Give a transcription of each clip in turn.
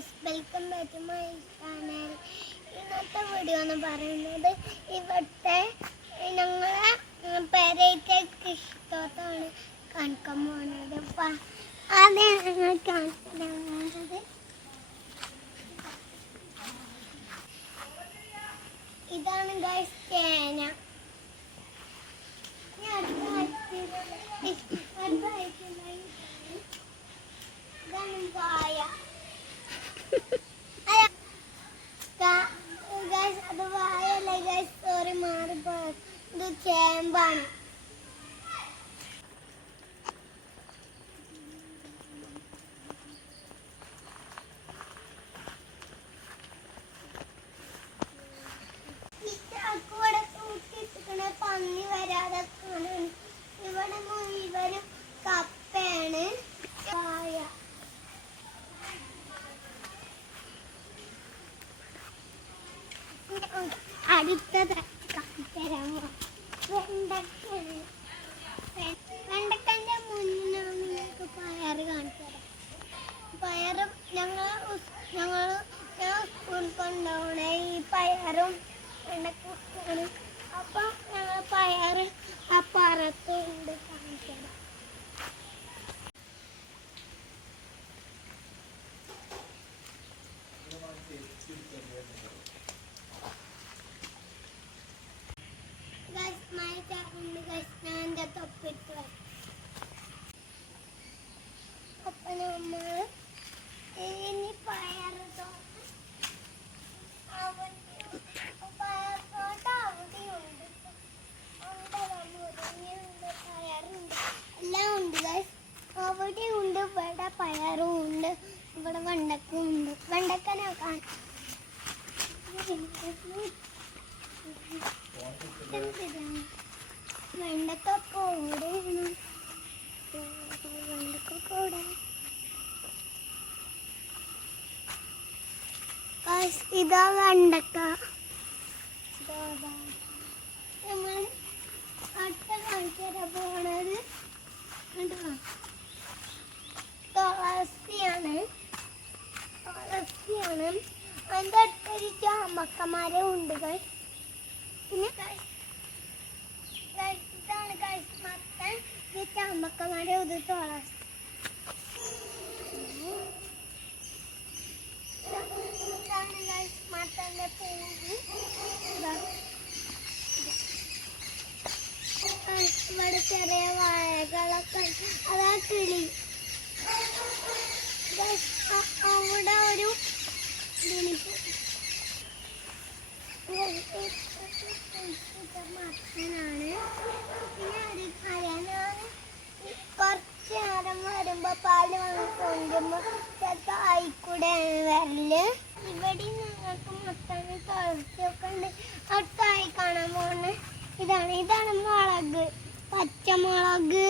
Guys welcome back to my channel ഇന്നത്തെ video എന്ന് പറയുന്നത് ഇവിടുത്തെ ഞങ്ങളെ പെരയത്തെ കൃഷിത്തോട്ടമാണ്. കാണിക്കാൻ പോകുന്നത് അപ്പം ആദ്യം ഞങ്ങൾ കാണിക്കാൻ ഇതാണ് ഗൈസ് ചേന. ഞാൻ ഇതാണ് വായ അല്ല, ഗ- guys, അത് വായല്ലേ സോറി മാറിപ്പോ ഇത് ചേമ്പാണ് ഈ ചാക്ക് ഇവിടെ തൂക്കിയിട്ടിരിക്കണ പന്നി വരാതെ കാണാൻ ഇവിടെ മുഴുവനും കപ്പയാണ് വായ അടുത്തത് കാണിത്തരാമോ? വെണ്ടക്കാണ് വെണ്ടക്കന്റെ മുന്നാണ് നിങ്ങൾക്ക് പയറ് കാണിച്ചുതരാം പയറും ഞങ്ങൾ ഞങ്ങൾ ഞാൻ സ്കൂളിൽ കൊണ്ടുപോകണ ഈ പയറും വെണ്ടക്കാണ് അപ്പം ഞങ്ങൾ പയറ് അപ്പുറത്തുണ്ട് കാണിച്ചു ഉണ്ട് കാണിച്ചുതരാം ഗൈസ് മഴ ചാറുണ്ട് ഗൈസ് ഞാൻ എന്റെ തൊപ്പിട്ട് വരാം അപ്പം നമ്മൾ ഇനി പയറ് തോട്ടം അവിടെ ഉണ്ട് ഇവിടെ പയറും ഉണ്ട് ഇവിടെ വെണ്ടക്കും ഉണ്ട്. വെണ്ടക്കനെ കാണാം. വെണ്ടക്ക കൂടെയാണ് വെണ്ടക്ക കൂടെ ഇതാ വെണ്ടക്ക. നമ്മൾ അട്ട ചാമ്പക്കമരം ഉണ്ട്. പിന്നെ ഇതാണ് തുളസി ഇതാണ് guys മത്തന്റെ പൂവ്. ഇവിടെ ചെറിയ വാഴകളൊക്കെ. അതാ കിളി. അവിടെ ഒരു മത്തനാണ്. പിന്നെ കരനാണ് കുറച്ച് നേരം വരുമ്പോ പാൽ വന്ന് കൊണ്ടുമ്പോ ചിലപ്പോ ആയിക്കൂടെ വരൽ. ഇവിടെ ഞങ്ങൾക്ക് മൊത്തം തുളസിയൊക്കെ ഉണ്ട് അടുത്തായി കാണാൻ പോകുന്നത് ഇതാണ് ഇതാണ് മുളക് പച്ചമുളക്.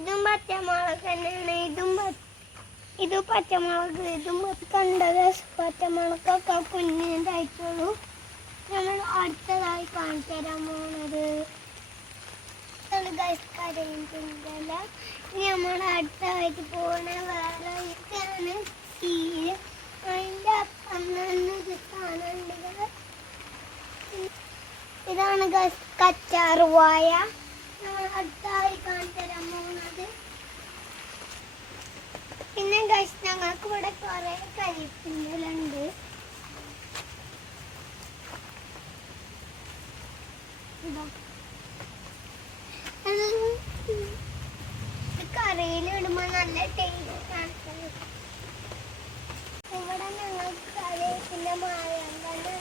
ഇതും പച്ചമുളക് തന്നെയാണ്. ഇതും ഇത് പച്ചമുളക്. ഇതും കണ്ടത് പച്ചമുളകൊക്കെ കുഞ്ഞിതായിട്ടുള്ളൂ നമ്മൾ അടുത്തതായി കാണിച്ചു തരാൻ പോകുന്നത് കരയില്ല ഇനി നമ്മൾ വേറെ ഇതാണ് ചീര. അതിന്റെ ഇത്. കാണുന്നുണ്ട് ഇതാണ് കച്ചാറുവായ നമ്മൾ അടുത്തായി കാണിച്ചു തരാൻ പോകുന്നത് പിന്നെ ഗസ് ഞങ്ങൾക്ക് ഇവിടെ കുറെ കരിപ്പിന്റെലുണ്ട് കറിയിലിടുമ്പോൾ നല്ല ടേസ്റ്റ് ആണ് ഇവിടെ ഞങ്ങൾക്ക് കറിവേപ്പിന്റെ മായങ്ങളുണ്ട്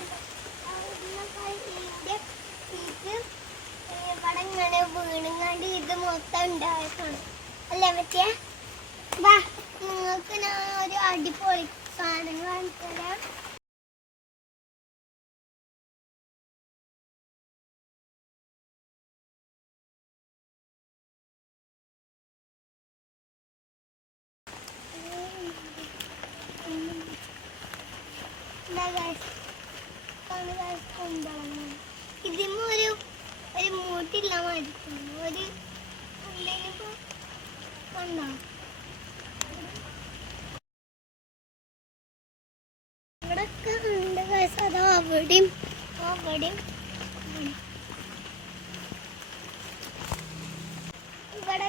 ഇതിന്റെ ഇത് ഇവിടെ ഇങ്ങനെ വീണുങ്ങാണ്ട് ഇത് മൊത്തം ഉണ്ടായിട്ടാണ് അല്ലേ പറ്റിയ വാ നിങ്ങൾക്ക് ഞാൻ ഒരു അടിപൊളി സാധനം കാണിച്ചു തരാം ഇതാ guys. ഇതാണ് guys കുമ്പളങ്ങ. ഇതിമ്മ ഒരു മൂട്ടില്ല ഒരു ഉണ്ട് ഇവിടെ.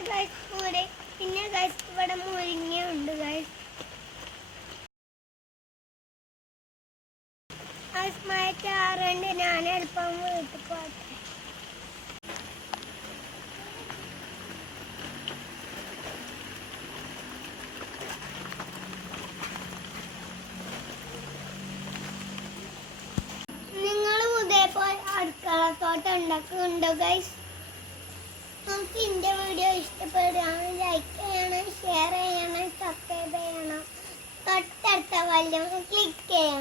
ഗൈസ് മുരി പിന്നെ ഗൈസ് ഇവിടെ മുരിങ്ങ അതുകൊണ്ട് ഞാൻ എളുപ്പം വീട്ടിൽ പോകട്ടെ. നിങ്ങളും ഇതേപോലെ അടുക്കളത്തോട്ടം ഉണ്ടാക്കുന്നുണ്ടോ ഗൈസ് നമുക്ക് എന്റെ വീഡിയോ ഇഷ്ടപ്പെടുകയാണ് ലൈക്ക് ചെയ്യണം ഷെയർ ചെയ്യണം സബ്സ്ക്രൈബ് ചെയ്യണം. തൊട്ടടുത്ത വല്ല ക്ലിക്ക് ചെയ്യണം.